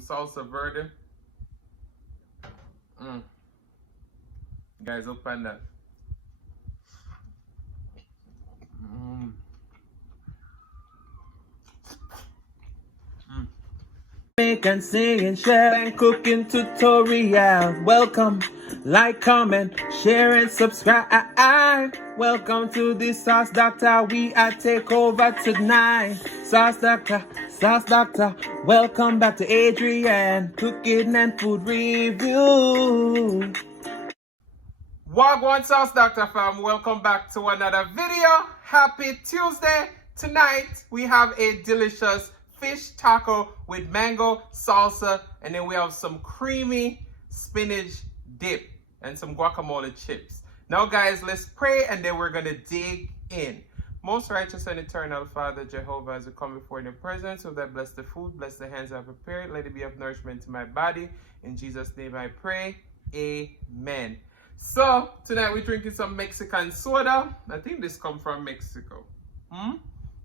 some salsa verde. Guys, open that. Make and sing and share and cooking tutorial. Welcome, like, comment, share and subscribe. Welcome to the Sauce Dackta. We are take over tonight. Sauce Dackta. Welcome back to Adrian, cooking and food review. Wagwan Sauce Dackta fam, welcome back to another video. Happy Tuesday. Tonight we have a delicious fish taco with mango salsa, and then we have some creamy spinach dip and some guacamole chips. Now guys, let's pray and then we're gonna dig in. Most righteous and eternal Father Jehovah, as we come before your presence, so that bless the food, bless the hands I prepared, let it be of nourishment to my body. In Jesus' name I pray, amen. So tonight we're drinking some Mexican soda. I think this comes from Mexico.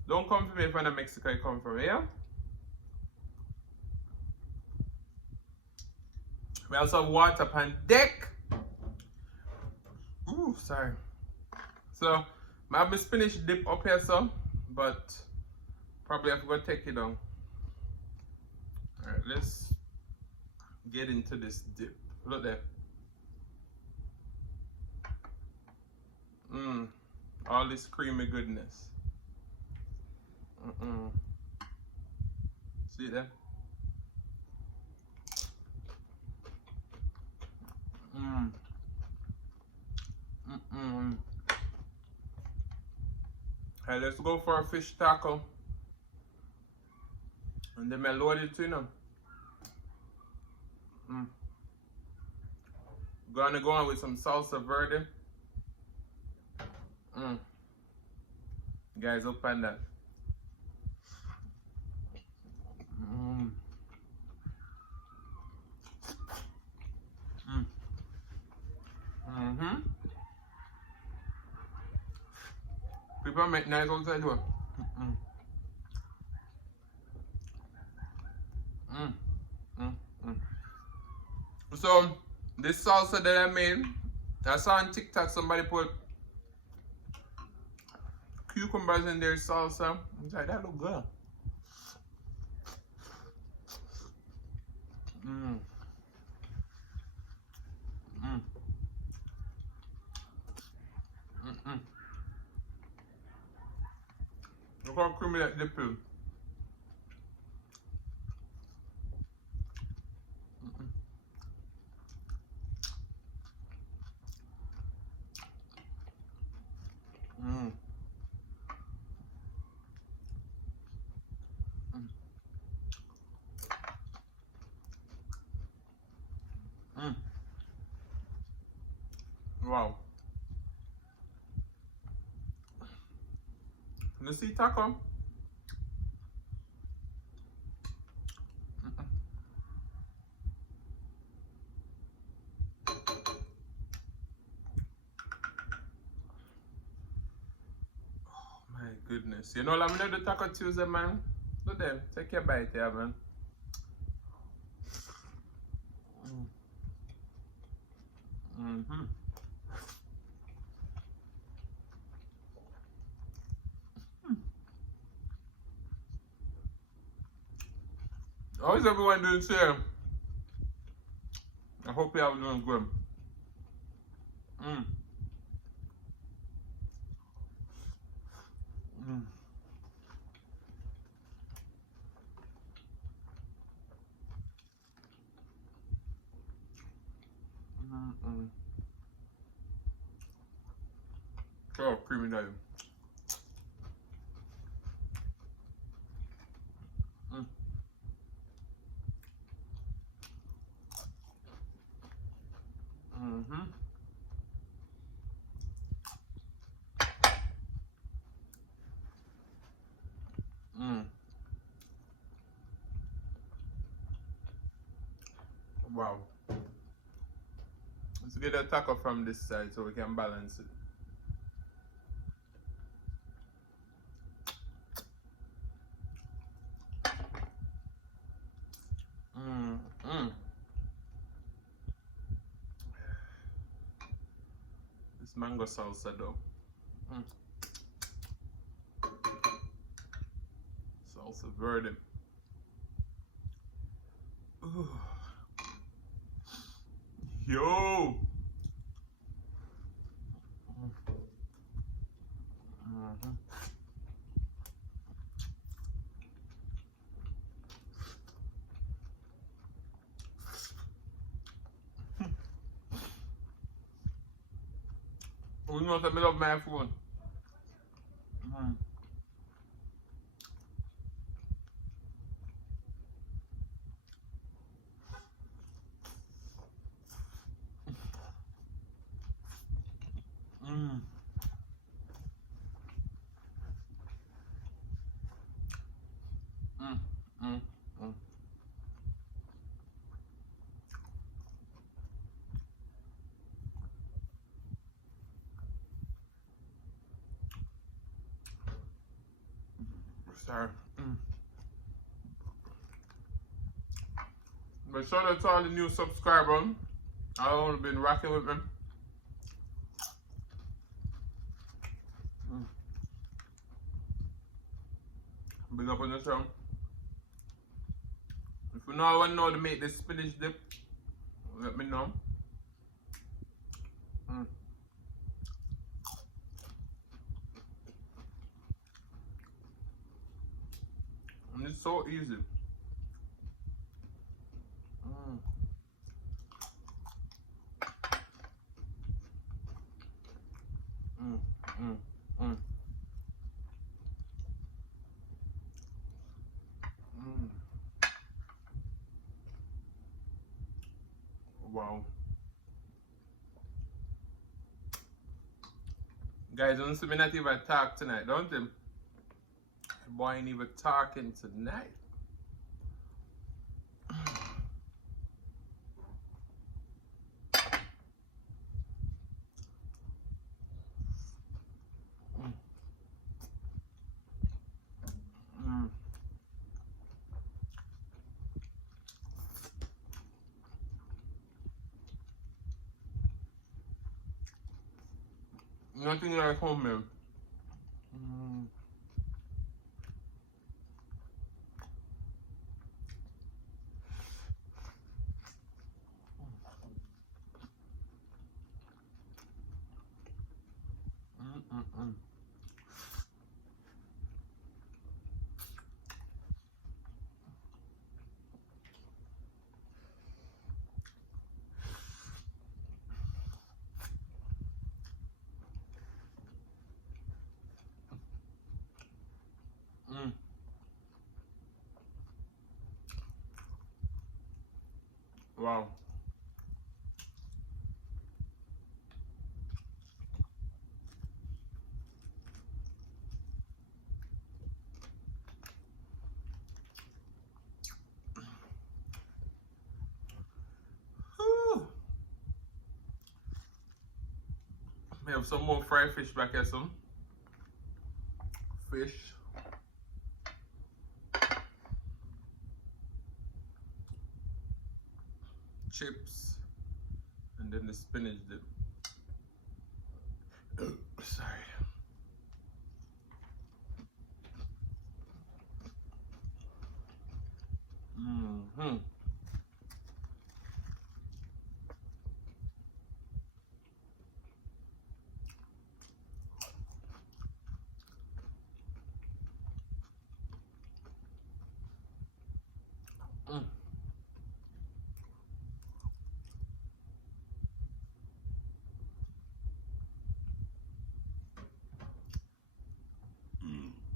Don't come from me from Mexico, it come from here. We also have water on deck. Ooh, sorry. So, I have my spinach dip up here, so, but probably have to go take it down. Alright, let's get into this dip. Look there. All this creamy goodness. See there? Alright, let's go for a fish taco. And then I load it, you know. Gonna go on with some salsa verde. Guys, open that. People make nice outside door. So this salsa that I made, I saw on TikTok somebody put cucumbers in their salsa. I was like, that look good. Look how creamy that dip is. Wow. You see taco? Oh my goodness. You know what I'm gonna do Taco Tuesday, man? Look there, take your bite there, man. How is everyone doing today? I hope you are doing good. Oh, creamy daddy. Wow. Let's get a taco from this side so we can balance it. This mango salsa though. Salsa verde. Ooh. Yo. You know that I love my phone. Sorry. But shout out to all the new subscribers. I've only been rocking with them. Big up on the show. If you know how to make this spinach dip, let me know. And it's so easy. Wow. Guys, don't see me not even talk tonight, don't you? The boy ain't even talking tonight. Nothing like home, man. Wow. We have some more fried fish back here, some fish. Chips. And then the spinach dip. Sorry.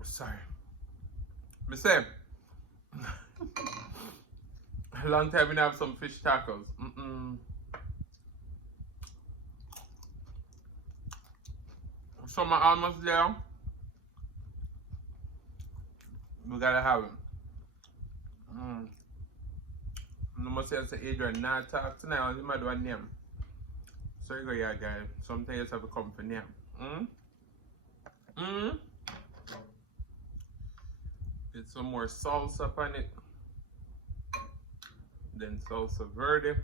Sorry. Me say, a long time we have some fish tacos. Some are almost there. We gotta have it. No more say Adrian not talk tonight, you might do a name. So you go here, guys. Sometimes you have to come for name. Get some more salsa on it. then salsa verde.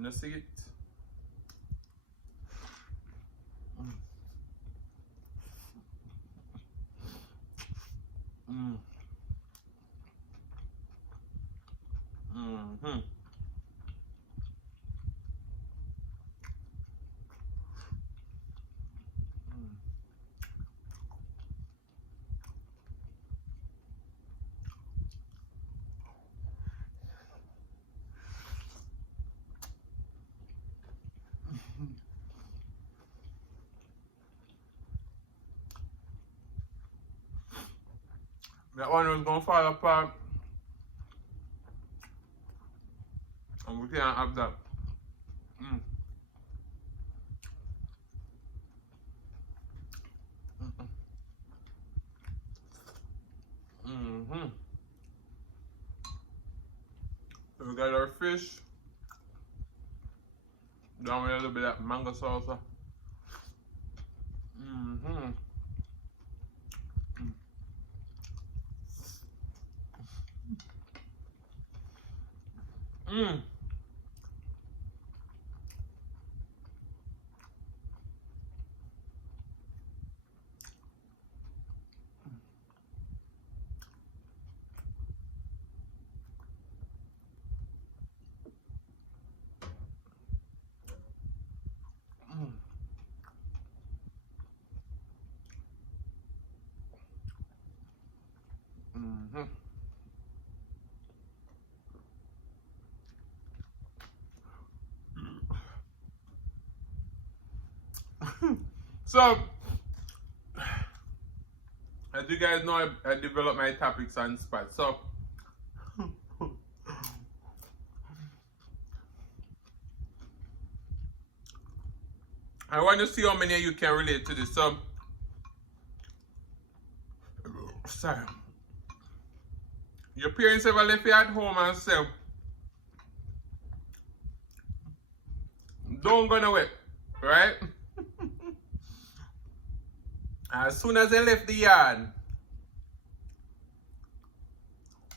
You see it? That one was gonna fall apart, and we can't have that. So we got our fish, down with a little bit of that mango salsa. So, as you guys know, I develop my topics on spot. So, I want to see how many of you can relate to this. So, sorry. Your parents ever left you at home and said, don't go nowhere, right? As soon as they left the yard,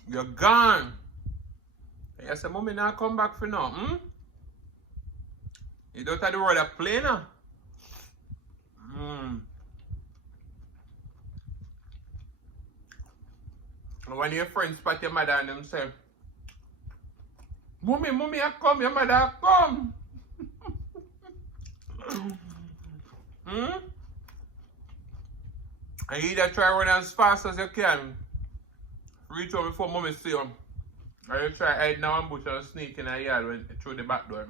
you're gone. I said, Mommy, now come back for now. You don't have the road a play now. When your friends spot your mother and them say, Mommy, I come, your mother I come. And you either try run as fast as you can, reach out before Mommy see you, or you try hide down one bush and sneak in a yard when, through the back door.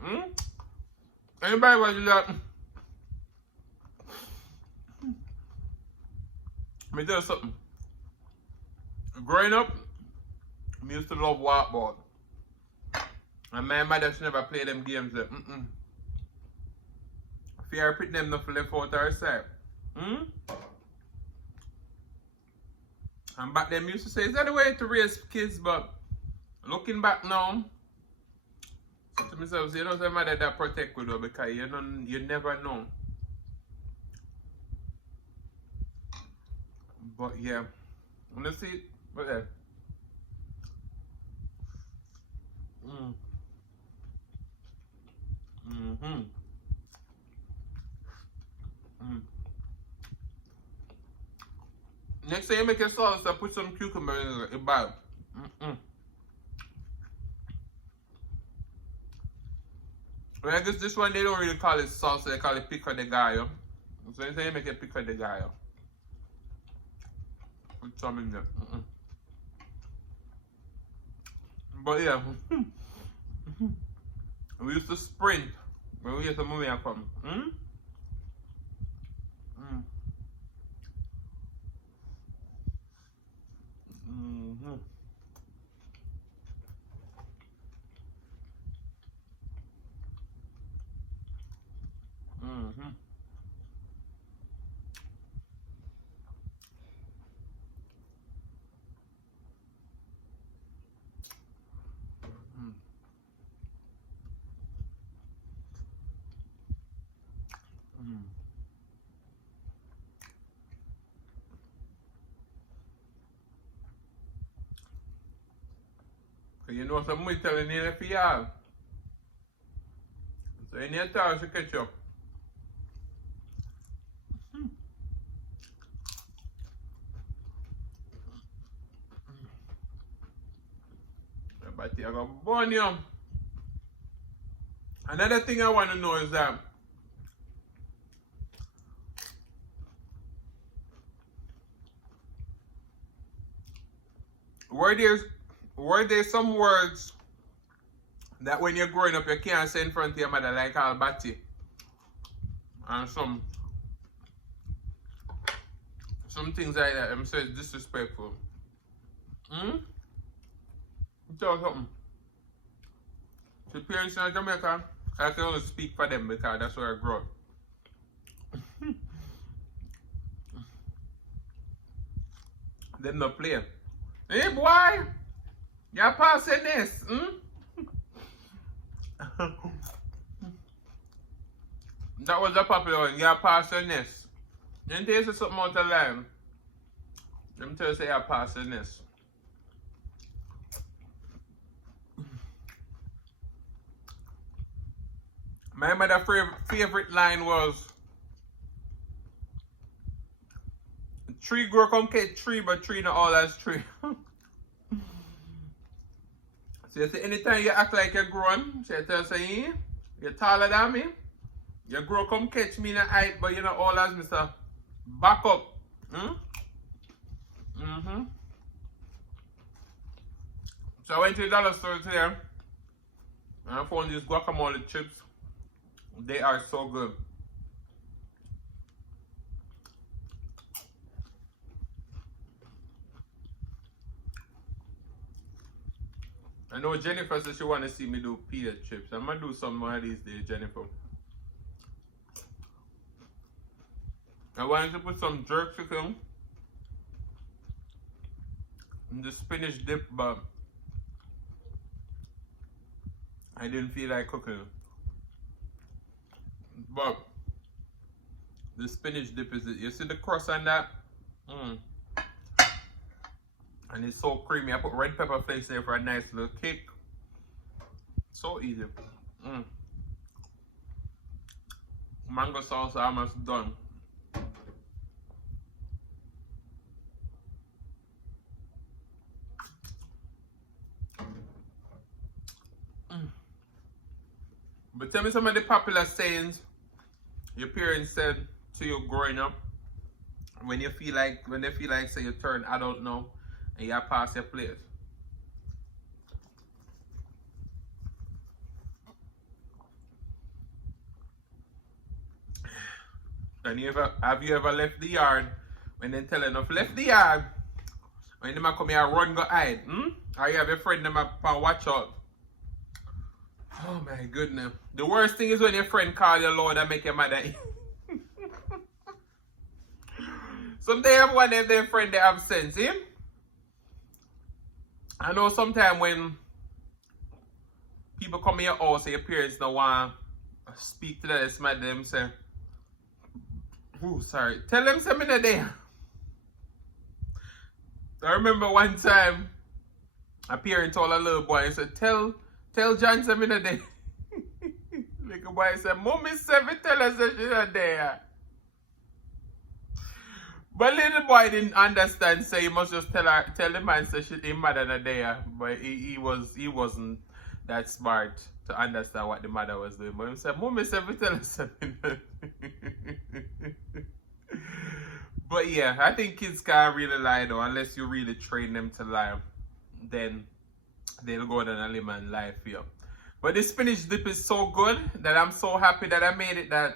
Anybody want to do that? Let me tell you something. Growing up, I used to love walk ball. And my mother, she never played them games there. Fear put them enough left out her side. And back then, used to say, it's not the way to raise kids, but looking back now, so to myself, you know, some mother that protect you though, because you never know. But yeah, wanna see it? But yeah. Next time you make your salsa, put some cucumber in it, bad. Well, I guess this one they don't really call it salsa, they call it pico de gallo. So you say you make it pico de gallo. Put some in there. But yeah, we used to sprint when we used to move here from. You know something telling you if you have. So you need to toss the ketchup. But you're gonna burn you. Another thing I want to know is that were there some words that when you're growing up you can't say in front of your mother, like albati and some things like that? I'm saying disrespectful. Tell something. The parents in Jamaica, I can only speak for them because that's where I grew up. Them not play. Hey boy, you're passing this. That was a popular one. You're passing this. Then they say something out of line. Them tell you say you're passing this. My mother's favorite line was, tree grow come catch tree, but tree not all as tree. So you say anytime you act like you're grown, so you tell say, you're taller than me, you grow come catch me in the height, but you're not all as me, so back up. So I went to the dollar store today and I found these guacamole chips. They are so good. I know Jennifer says she want to see me do pita chips. I'm going to do some one of these days, Jennifer. I wanted to put some jerk chicken in the spinach dip, but I didn't feel like cooking it. But the spinach dip is it. You see the crust on that? And it's so creamy. I put red pepper flakes there for a nice little kick. So easy. Mango salsa almost done. But tell me some of the popular sayings your parents said to you growing up when they feel like say you turn adult now and you pass your place. And have you ever left the yard when they tell enough left the yard when they come here run go hide? Or you have a friend them up and watch out? Oh my goodness. The worst thing is when your friend call you loud and make your mother eat. Some they have one of their friend they have sense, eh? I know sometimes when people come in your house and your parents don't want to speak to them, smile them say, sorry. Tell them something there. I remember one time a parent told a little boy, he said, Tell John something there. Little boy said, Mommy said tell us that she's not there. But little boy didn't understand, so he must just tell the man that his mother not there. But he wasn't that smart to understand what the mother was doing. But he said, Mommy said tell us something. But yeah, I think kids can't really lie though, unless you really train them to lie. Then they'll go down a limb and lie for you. But this spinach dip is so good that I'm so happy that I made it that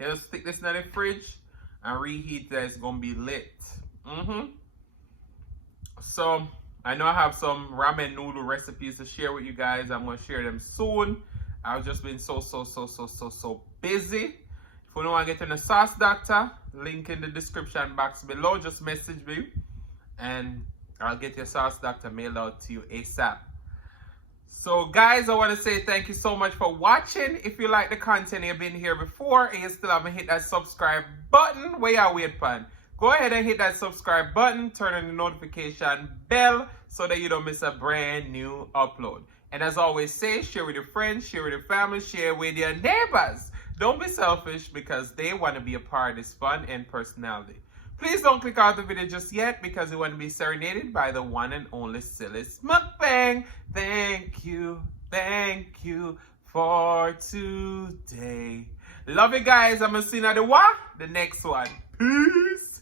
I just stick this in the fridge and reheat that. It's gonna be lit. So I know I have some ramen noodle recipes to share with you guys. I'm gonna share them soon. I've just been so busy. If you don't want to get in the sauce Dackta, link in the description box below. Just message me and I'll get your sauce Dackta mailed out to you ASAP. So guys, I want to say thank you so much for watching. If you like the content, you've been here before and you still haven't hit that subscribe button, where you wait for? Go ahead and hit that subscribe button, turn on the notification bell so that you don't miss a brand new upload. And as I always say, share with your friends, share with your family, share with your neighbors. Don't be selfish because they want to be a part of this fun and personality. Please don't click out the video just yet because we want to be serenaded by the one and only Silly's Mukbang. Thank you for today. Love you guys. I'm going to see you at the next one. Peace.